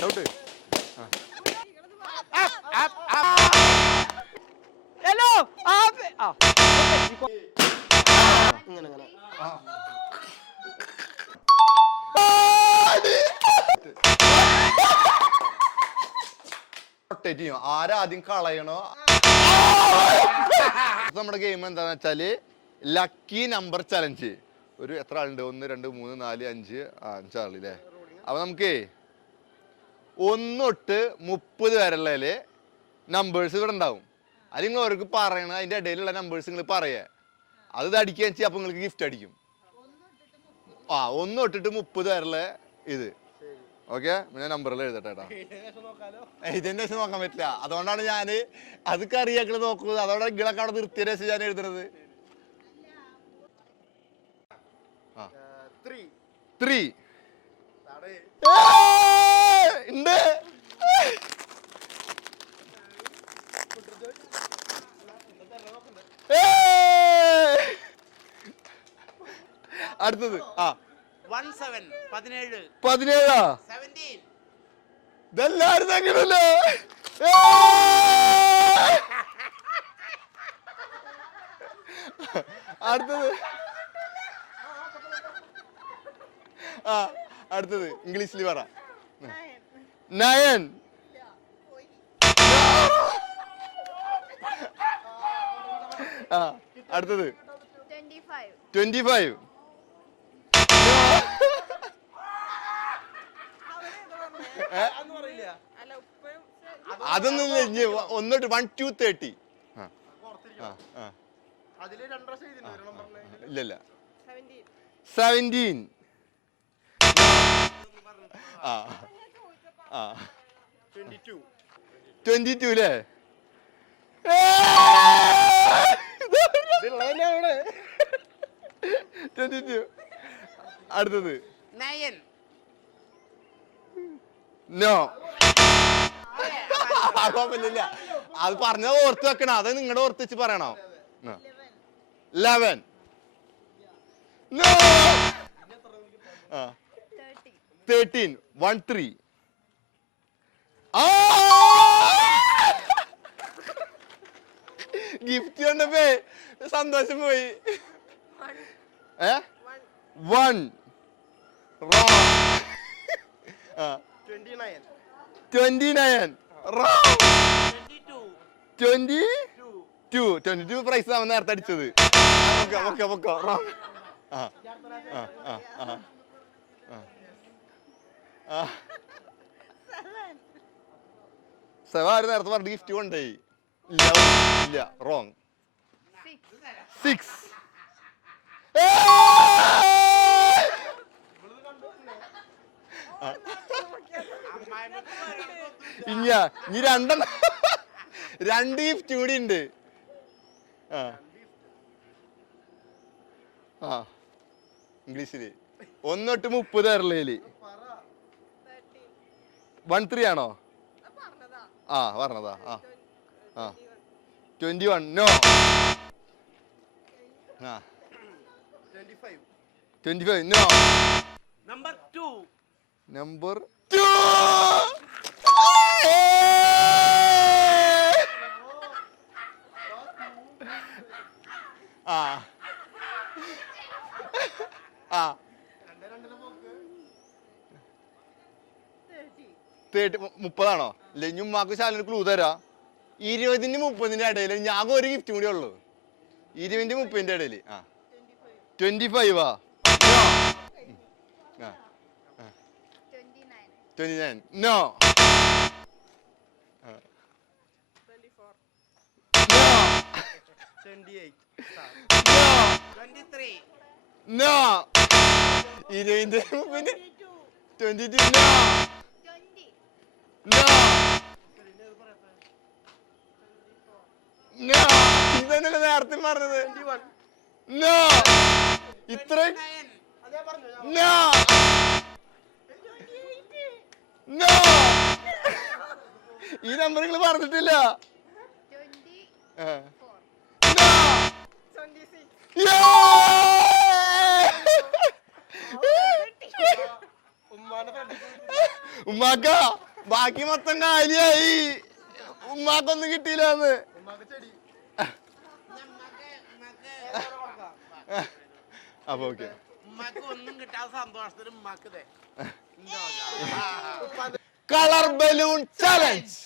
ചവിട്ട്. Hello rotate ചെയ്യും. ആരാദ്യം കളയണോ. നമ്മുടെ game എന്താന്ന് വെച്ചാല് ലക്കി നമ്പർ ചലഞ്ച്. ഒരു എത്ര ആളുണ്ട്? 1 2 3 4 5 5 അപ്പൊ നമുക്ക് 1 തൊട്ട് 30 വരെയുള്ളതില് നമ്പേഴ്സ് ഇവിടെ ഉണ്ടാവും. അത് നിങ്ങൾ അവർക്ക് പറയണ അതിന്റെ ഇടയിലുള്ള നമ്പേഴ്സ് നിങ്ങൾ പറയാ. അത് അടിക്കുക വെച്ചാൽ അപ്പൊ നിങ്ങൾക്ക് ഗിഫ്റ്റ് അടിക്കും. 1 തൊട്ടിട്ട് 30 വരെയുള്ള ഇത്. ഓക്കെ, പിന്നെ നമ്പറിൽ എഴുതട്ടെ. ഇതിന്റെ ശേഷം നോക്കാൻ പറ്റില്ല. അതുകൊണ്ടാണ് ഞാന് അതൊക്കെ അറിയാക്കള് നോക്കുന്നത്. അതോടെ ഇങ്ങളൊക്കെ അവിടെ നിർത്തിയ ശേഷം ഞാൻ എഴുതുന്നത്. 3 ഉണ്ട്. അടുത്തത് 17. ഇതെല്ലാരും തങ്ങണല്ലോ. അടുത്തത് അടുത്തത് ഇംഗ്ലീഷിൽ പറ. 9. അടുത്തത് 25. അതൊന്നും 1 തൊട്ട് 1 to 30. ഇല്ലല്ല 17. 22 അല്ലേ? 22. അടുത്തത് 9. നോ. കുഴപ്പമില്ല. അത് പറഞ്ഞത് ഓർത്ത് വെക്കണം. അത് നിങ്ങളുടെ ഓർത്ത് വെച്ച് പറയണോ. 11. നോ. 13. 1 3. ഗിഫ്റ്റ് കണ്ടപ്പോ സന്തോഷം പോയി. 1 29. 22 പ്രൈസ് ആവാൻ നേരത്തെ അടിച്ചത്. ആര് നേരത്തെ പറഞ്ഞ ഗിഫ്റ്റ് കൊണ്ടേ ഇല്ല. റോങ്. 6. ഇനി 2 ഗിഫ്റ്റ് കൂടി ഉണ്ട്. ഇംഗ്ലീഷില് 1 തൊട്ട് 30 വരലേല് 1 3 ആണോ? പറഞ്ഞതാ. 21. നോ. 25. നോ. Number 2. Number 2. മുപ്പതാണോ? ഇല്ല, ഇനി ഉമ്മാക്ക് ശാലിന് ക്ലൂ തരാ. 20-ന്റെ 30-ന്റെ ഇടയിൽ ഞാൻ ഒരു ഗിഫ്റ്റ് കൂടി ഉള്ളു. 20-ന്റെ 30-ന്റെ ഇടയില് 25. 29. നോ. 28. 23. നോ. 20-ന്റെ 22. നോ. നോ. ഇതന്നെ നേരത്തെ പറഞ്ഞത്. നോ. ഇത്ര. നോ. നോ. ഈ നമ്പർ നിങ്ങൾ പറഞ്ഞിട്ടില്ല. ഉമ്മാക്ക ബാക്കി മൊത്തം കാലിയായി. ഉമ്മാക്കൊന്നും കിട്ടിയില്ലാന്ന്. അപ്പൊ ഓക്കെ ഒന്നും കിട്ടാത്ത സന്തോഷത്തിന് ഉമ്മാക്ക് കളർ ബലൂൺ ചാലഞ്ച്.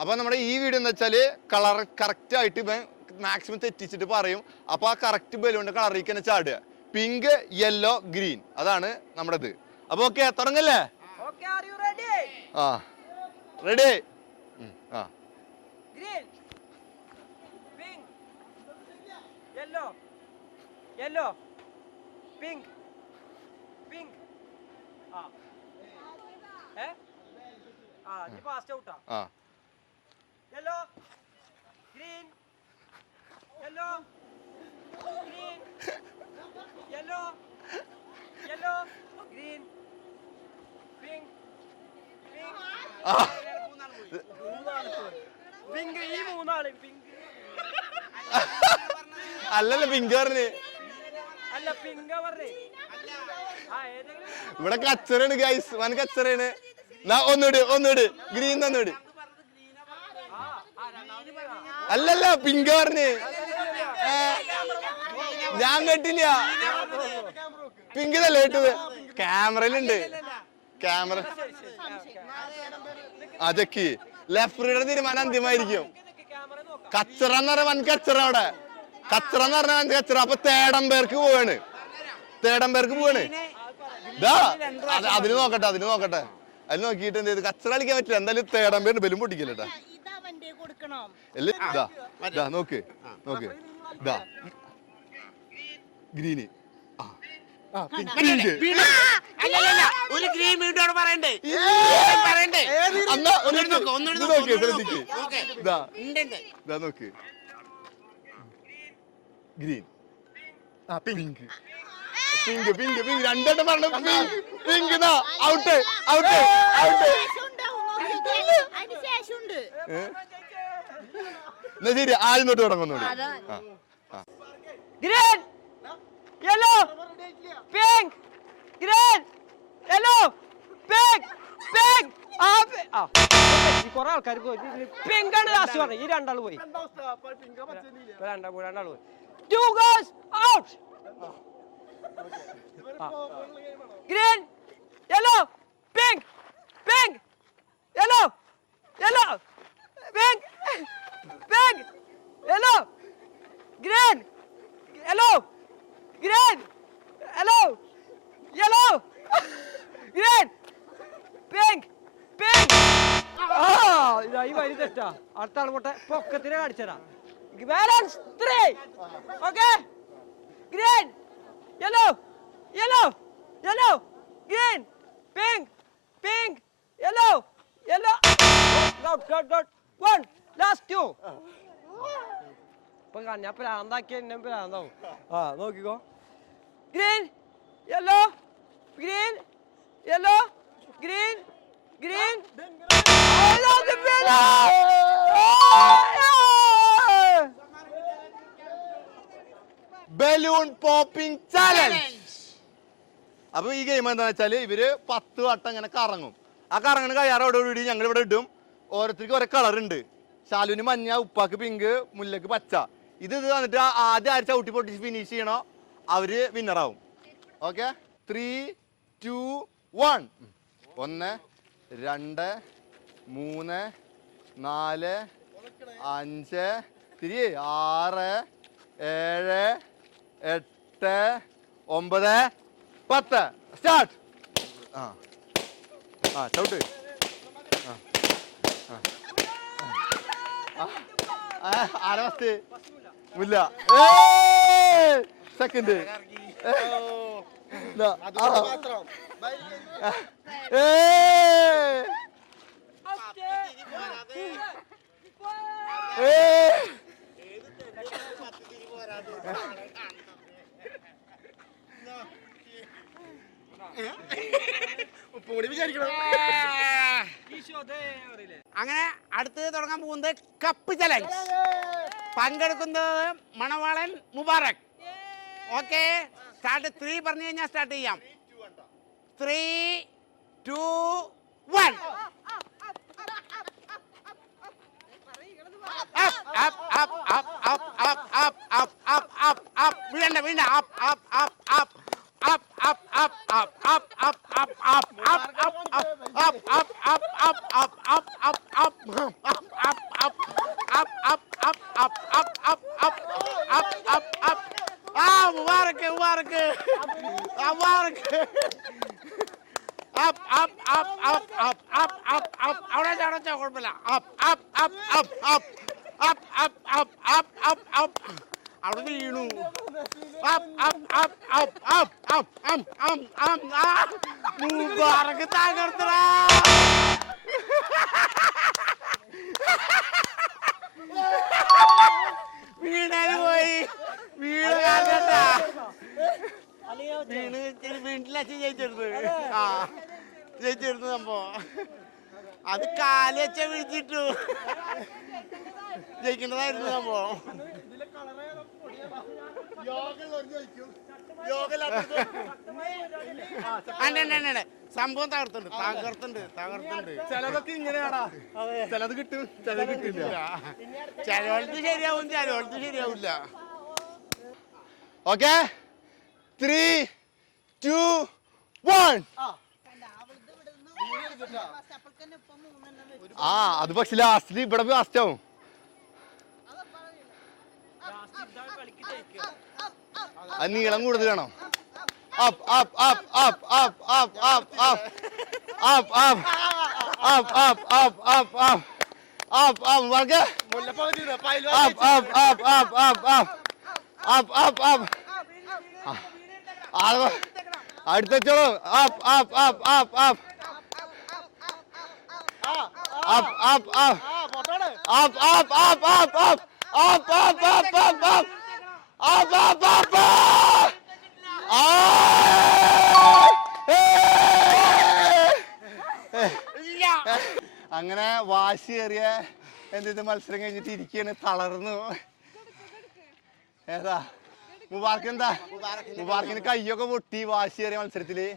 അപ്പൊ നമ്മുടെ ഈ വീഡിയോ എന്ന് വെച്ചാല് കളർ കറക്റ്റ് ആയിട്ട് ഇവൻ മാക്സിമം തെറ്റിച്ചിട്ട് പറയും. അപ്പൊ ആ കറക്റ്റ് ബലൂണിന്റെ കളറിലേക്ക് തന്നെ ചാടുക. പിങ്ക്, യെല്ലോ, ഗ്രീൻ, അതാണ് നമ്മുടെ ഇത്. അപ്പൊ ഓക്കെ തുടങ്ങല്ലേ? ആ റെഡി. ആ Green, pink, yellow, yellow, pink, pink. Ah. Eh? Ah, di fast out ah. ആ Yellow, green, yellow, green, yellow, yellow, green, pink, pink. Pink ഈ മൂന്നാള് pink. അല്ലല്ല പിങ്ക് പറഞ്ഞ്. അല്ല പിങ്ക പറഞ്ഞേ. ആ ഏതെങ്കിലും ഇവിടെ കച്ചറാണ് ഗൈസ്, വൻ കച്ചറാണ്. ഒന്നുകൂടി ഗ്രീൻ തന്നൂടി. അല്ലല്ല പിങ്ക് പറഞ്ഞ്. ഞാൻ കേട്ടില്ല. പിങ്ക് തന്നെ കേട്ടത്. ക്യാമറയിലുണ്ട്. ക്യാമറ അതൊക്കെ ലെഫ്റ്റിയുടെ തീരുമാനം അന്തിമായിരിക്കും. കച്ചറ എന്ന് പറഞ്ഞ വൻ കച്ചറ അവിടെ. കച്ചറ എന്ന് പറഞ്ഞ വൻ കച്ചറ. അപ്പൊ തേടം പേർക്ക് പോവാണ്. അതിന് നോക്കട്ടെ. അതിന് നോക്കിയിട്ട് എന്ത് ചെയ്ത് കച്ചറ കളിക്കാൻ പറ്റില്ല. എന്തായാലും തേടം പേര് ബലും പൊട്ടിക്കല്ലേട്ടാ. നോക്ക് ഗ്രീന്. ഒരു ഗ്രീൻ വീഡിയോ പറയണ്ടേ നോക്ക് ഗ്രീൻ. പിങ്ക് രണ്ടെണ്ണം പറഞ്ഞു. Pink out. എന്നാ ശരി, ആദ്യം തൊട്ട് തുടങ്ങുന്നുണ്ട്. green, yellow, pink, green, yellow, pink. ഈ കുറെ ആൾക്കാർ പോയി. പിങ്ക് ആണ് ലാസ്റ്റ് പറഞ്ഞു. ഈ രണ്ടാള് പോയി. രണ്ടാള് പോയി. Two goes out. Green, yellow, pink, yellow, pink, yellow, green, yellow, green, pink. ഇതായി വരി തെറ്റാ. അടുത്ത ആൾ പോട്ടെ. പൊക്കത്തിനെ കാണിച്ചതാ. Balance 3. Okay. Green, yellow, green, pink, yellow. One, last two. ഇപ്പൊ ഞാൻ പ്രാന്താക്കിയ എന്നെ പ്രാന്താവും. ആ നോക്കിക്കോ. Green, yellow, green. Balloon popping challenge. അപ്പൊ ഈ ഗെയിം എന്താ വെച്ചാല് ഇവര് 10 വട്ടം ഇങ്ങനെ കറങ്ങും. ആ കറങ്ങണ കയ്യാറോടുകൂടി ഞങ്ങൾ ഇവിടെ ഇടും. ഓരോരുത്തർക്ക് ഓരോ കളർ ഉണ്ട്. ശാലുവിന് മഞ്ഞ, ഉപ്പാക്ക് പിങ്ക്, മുല്ലക്ക് പച്ച. ഇത് വന്നിട്ട് ആദ്യം ആര് ചവിട്ടി പൊട്ടിച്ച് ഫിനിഷ് ചെയ്യണോ അവര് വിന്നറാവും. ഓക്കെ. 3, 2, 1. 1, 2, 3, 4, 5, 6, 7, 8, 9, 10. സ്റ്റാർട്ട്. ചവിട്ട്. ആരാ ഫസ്റ്റ്? മുല്ല. സെക്കൻഡ്. അങ്ങനെ അടുത്തത് തുടങ്ങാൻ പോകുന്നത് കപ്പ് ചലഞ്ച്. പങ്കെടുക്കുന്നത് മണവാളൻ മുബാറക്. Okay, start. 3 പറഞ്ഞു കഴിഞ്ഞാൽ സ്റ്റാർട്ട് ചെയ്യാം. 3, 2, 1. Up. വീണ്ട. Up. മുബാറക്ക്. അവിടെ കുഴപ്പമില്ല. അവിടെ വീണു. മുബാറക്ക് തകർത്തടാ. വീണാല് പോയി. വീണ് കാരണട്ടാ. വീട്ടിലെ ജയിച്ചെടുത്ത്. ജയിച്ചെടുത്ത് സംഭവം. അത് കാല് വെച്ച വിളിച്ചിട്ടു. ജയിക്കേണ്ടതായിരുന്നു സംഭവം. സംഭവം തകർത്തുണ്ട്. ചിലതൊക്കെ ഇങ്ങനെയാടാ, ചിലത് കിട്ടും ചിലത് കിട്ടില്ല. ചിലവൾക്ക് ശരിയാവില്ല. ഓക്കെ 3, 2, 1. ആ അത് പക്ഷെ ലാസ്റ്റില് ഇവിടെ ലാസ്റ്റ് ആവും. അത് നീളം കൂടുതൽ വേണം. Up up up up up up up up up up up up up up up up വർക്കെ up up up up up up up up അടുത്തോളൂ. Up up up up up up up up up up up up up up up up up up up up up അങ്ങനെ വാശിയേറിയ എന്ത് മത്സരം കഴിഞ്ഞിട്ട് ഇരിക്കുകയാണ്, തളർന്നു. ഏതാ മുബാർക്ക്? എന്താ മുബാർക്കിന് കയ്യൊക്കെ പൊട്ടി വാശിയേറിയ മത്സരത്തില്.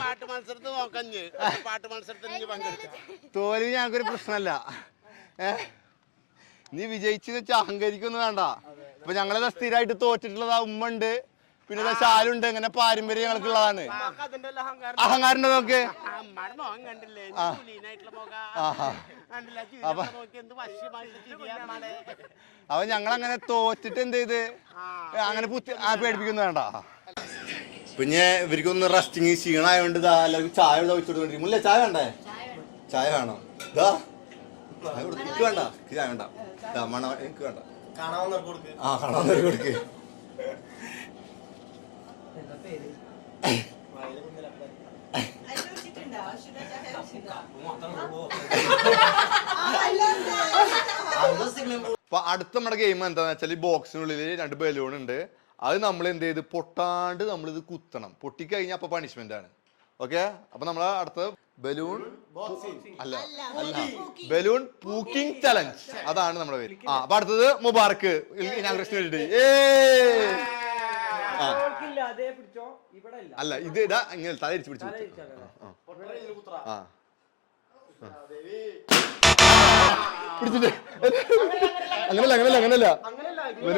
പാട്ട് മത്സരത്തിൽ നോക്കഞ്ഞ് പാട്ട് മത്സരത്തിൽ പങ്കെടുക്കാം. തോൽവി ഞങ്ങൾക്കൊരു പ്രശ്നമല്ല. നീ വിജയിച്ചെന്ന് വെച്ചാൽ അഹങ്കരിക്കൊന്നും വേണ്ട. ഇപ്പൊ ഞങ്ങളത് സ്ഥിരമായിട്ട് തോറ്റിട്ടുള്ളതാ ഉമ്മ ഉണ്ട്, പിന്നെ ശാലുണ്ട്. ഇങ്ങനെ പാരമ്പര്യം ഞങ്ങൾക്കുള്ളതാണ്. അഹങ്കാരം ഉണ്ടോ നോക്ക്? അപ്പൊ ഞങ്ങളങ്ങനെ തോറ്റിട്ട് എന്ത് ചെയ്ത് അങ്ങനെ പേടിപ്പിക്കൊന്നും വേണ്ട. പിന്നെ ഇവർക്കൊന്ന് റെസ്റ്റിങ് ക്ഷീണമായോണ്ട് എല്ലാവർക്കും ചായ വെച്ചുകൊണ്ടിരിക്കും. മുല്ല ചായ വേണ്ടേ? ചായ വേണം. ഇതാ എനിക്ക് വേണ്ട, ചായ വേണ്ട. എനിക്ക് വേണ്ട. ആ കാണാൻ കൊടുക്ക്. അപ്പൊ അടുത്ത നമ്മുടെ ഗെയിം എന്താന്ന് വെച്ചാൽ ഈ ബോക്സിനുള്ളിൽ 2 ബലൂൺ ഉണ്ട്. അത് നമ്മൾ എന്ത് ചെയ്ത് പൊട്ടാണ്ട് നമ്മളിത് കുത്തണം. പൊട്ടിക്കഴിഞ്ഞാൽ അപ്പൊ പണിഷ്മെന്റ് ആണ്. ഓക്കെ, അപ്പൊ നമ്മൾ അടുത്ത ബലൂൺ അല്ല ബലൂൺ പൂക്കിംഗ് ചലഞ്ച്, അതാണ് നമ്മുടെ പേര്. അപ്പൊ അടുത്തത് മുബാർക്ക് ഇനാഗ്രേഷന് വേണ്ടി. അല്ല ഇത് ഇതാ ഇങ്ങനെ തലരിച്ച് പിടിച്ചു. പിടിച്ചിട്ട് അങ്ങനല്ല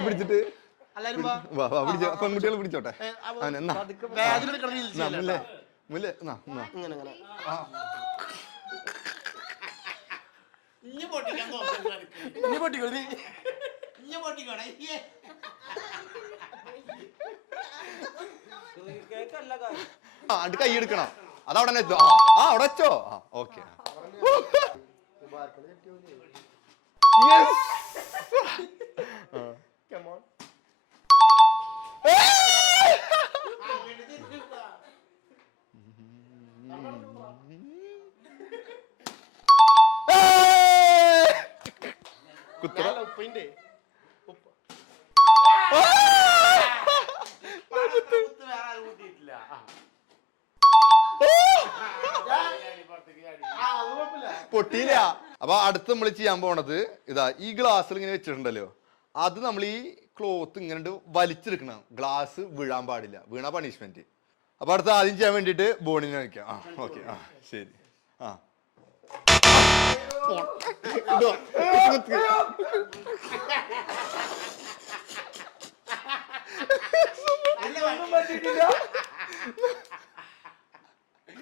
പിടിച്ചിട്ട് പെൺകുട്ടികൾ പിടിച്ചോട്ടെ. അത് കൈ എടുക്കണം. അതവിടെ വെച്ചോ. അവിടെ വെച്ചോ. ഓക്കെ. പൊട്ടിയില്ല. അപ്പൊ അടുത്ത് നമ്മൾ ചെയ്യാൻ പോണത് ഇതാ, ഈ ഗ്ലാസ്സിൽ ഇങ്ങനെ വെച്ചിട്ടുണ്ടല്ലോ, അത് നമ്മൾ ഈ ക്ലോത്ത് ഇങ്ങനെ വലിച്ചെടുക്കണം. ഗ്ലാസ് വീഴാൻ പാടില്ല, വീണ പണിഷ്മെന്റ്. അപ്പൊ അടുത്ത ആദ്യം ചെയ്യാൻ വേണ്ടിട്ട് ബോണിനെ വയ്ക്കാം. ആ ഓക്കെ, ആ ശരി. ആ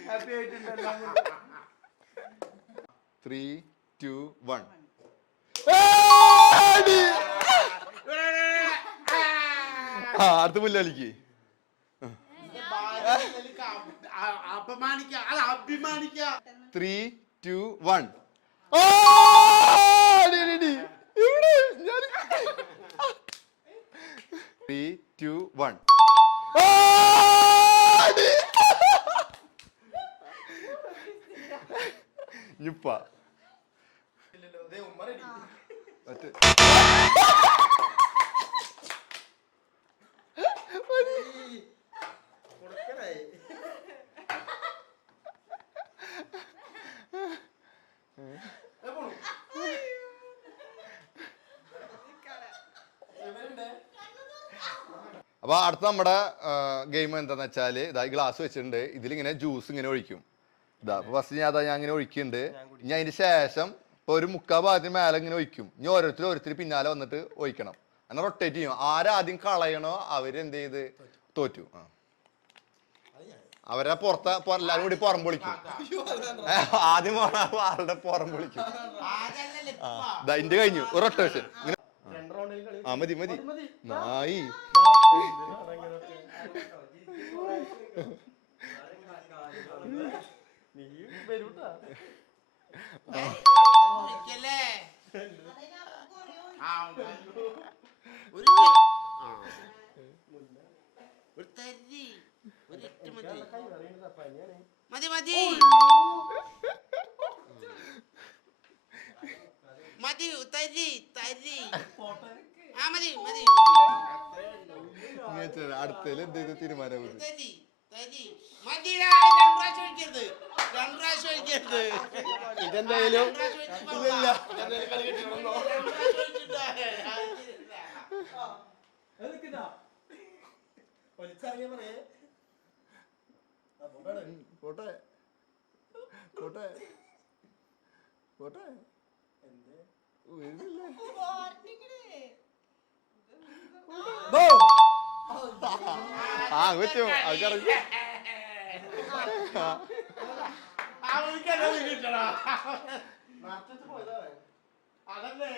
ഹാപ്പി ആയിട്ടുണ്ടല്ലോ. 3, 2, 1. ആ അടുത്ത മുല്ലലിക്ക്. അപമാനിക്ക, അത് അഭിമാനിക്ക. 3, 2, 1. 3, 2, 1. ഞുപ്പ അപ്പൊ അടുത്ത നമ്മുടെ ഗെയിം എന്താന്ന് വെച്ചാല് ഇതായി ഗ്ലാസ് വെച്ചിട്ടുണ്ട്. ഇതിലിങ്ങനെ ജ്യൂസ് ഇങ്ങനെ ഒഴിക്കും. ഇതാ അപ്പൊ ഫസ്റ്റ് ഞാൻ ഇങ്ങനെ ഒഴിക്കുന്നുണ്ട്. ഇനി അതിന് ശേഷം ഇപ്പൊ ഒരു മുക്കാൽ ഭാഗത്തിന് മേലെ ഇങ്ങനെ ഒഴിക്കും. ഇനി ഓരോരുത്തർ പിന്നാലെ വന്നിട്ട് ഒഴിക്കണം. അങ്ങനെ റൊട്ടേറ്റ് ചെയ്യും. ആരാദ്യം കളയണോ അവരെന്ത് ചെയ്ത് തോറ്റു. അവരെ എല്ലാരും കൂടി പുറം പൊളിക്കും. ആദ്യം ആളുടെ പുറം പൊളിക്കും. ഇന്റെ കഴിഞ്ഞു റൊട്ടേഷൻ. ആ മതി നായി. മതി മതി മതി തരി തരി. ആ മതി മതി. അടുത്തതിൽ എന്ത് ചെയ്ത് തീരുമാനം തരി തരി മതിടാ. 2 പ്രാവശ്യം ഒഴിക്കരുത്, 2 പ്രാവശ്യം ഒഴിക്കരുത്. ഇതെന്തായാലും ആ പറ്റും ആൾക്കറിയാം. അതല്ലേ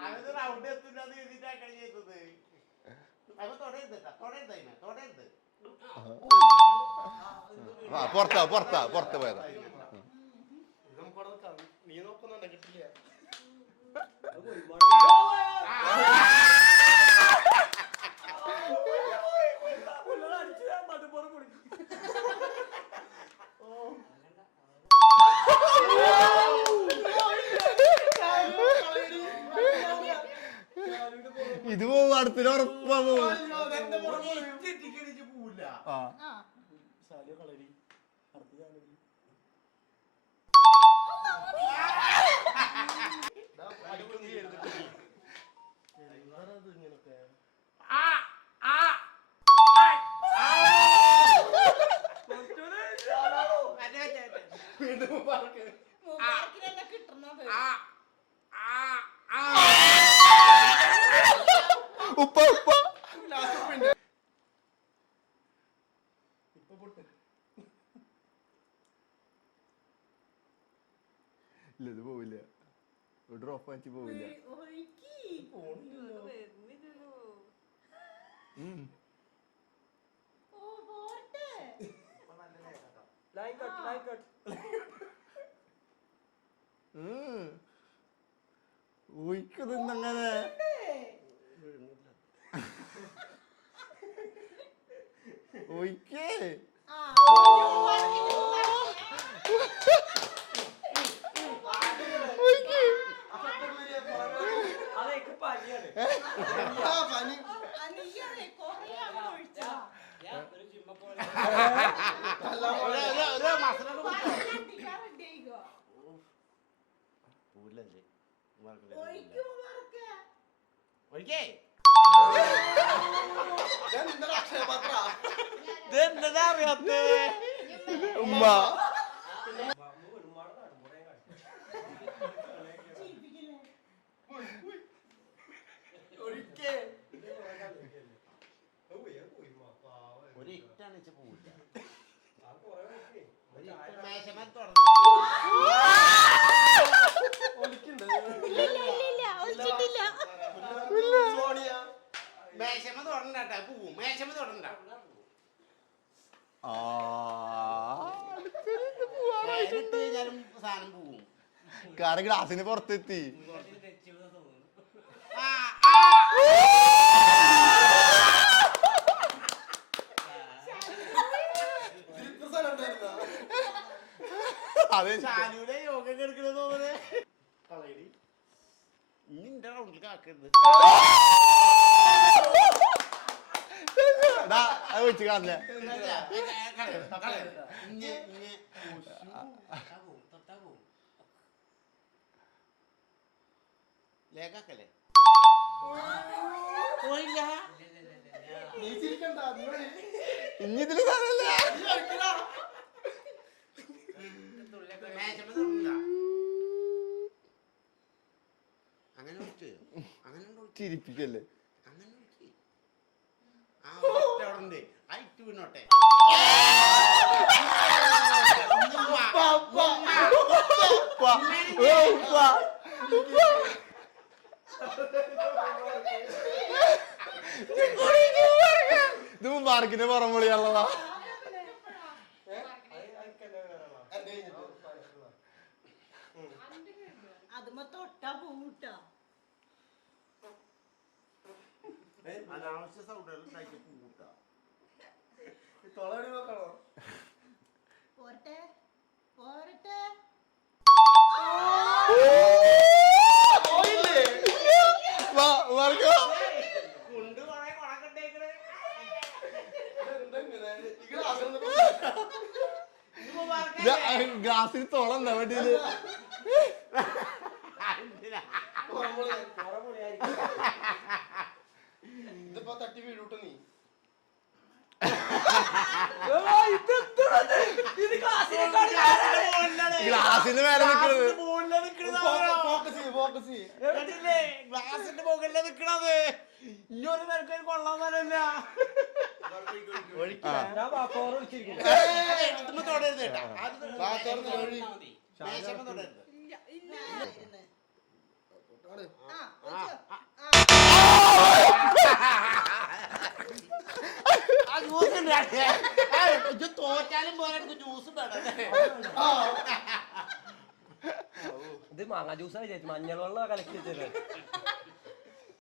അവന് റൗണ്ട് എത്തുന്നത് എഴുതിട്ടാണ് ചെയ്തത്. അത് തൊടരുത് തൊടരുത്. പുറത്ത് പോയതാ. നീ നോക്കുന്നുണ്ട് കിട്ടില്ല. ഇത് പോവും അടുത്തിന് ഉറപ്പാ പോവും. ഉപ്പ ഇല്ല ഇത് പോവില്ല. ഡ്രോപ്പ് ആക്കി പോവില്ല. ഒഴിക്കുന്നങ്ങനെ ഒഴിക്കേ. ഒഴിക്കേ അറിയാത്ത ഉമ്മ ഒരിട്ടാണ് പോവില്ല മേശമ തുടരണ്ട പോവും മേശമ തുടരണ്ട കഴിഞ്ഞാലും സാധനം പോവും കാരണം ഗ്ലാസിന് പുറത്തെത്തി അതെ ഷാനുടെ യോഗ എടുക്കണത് തോന്നുന്നത് കളയടി നിന്റെ റൗണ്ടിൽ കാക്കരുത് അത് വെച്ച് കളഞ്ഞ ലേഖാക്കല്ലേ ഇനി ഇതില് സാധനല്ല അങ്ങനെ അങ്ങനെ ചിരിപ്പിക്കല്ലേ അങ്ങനെ ആ ഇറ്റ് വീണോട്ടെ ഇത് മാർക്കിന്റെ പുറമൊളിയാണല്ലോ അനാവശ്യ സൗണ്ടുകൾ ഉണ്ടാക്കി പൂട്ടാ കൊണ്ട് കൊറേ കൊണക്കട്ടേക്കണേ ഗ്ലാസിൽ തോളം വണ്ടിയില് ഇതിപ്പോ തട്ടി വീഴൂട്ട നീ ഗ്ലാസിന് മേലെ നിൽക്കുന്നത് ഗ്ലാസിന്റെ മുകളിൽ നിക്കണത് ഇനിയൊരു നിനക്കൊരു കൊള്ളാൻ തരല്ല തൊടരുത് കേട്ടാ മേശമ്മ തൊടരുത് തോറ്റാലും പോലെ ജ്യൂസ് ഇത് മാങ്ങ ജ്യൂസാ വിചാരിച്ചു മഞ്ഞൾ വെള്ളം കലക്കി വെച്ചത്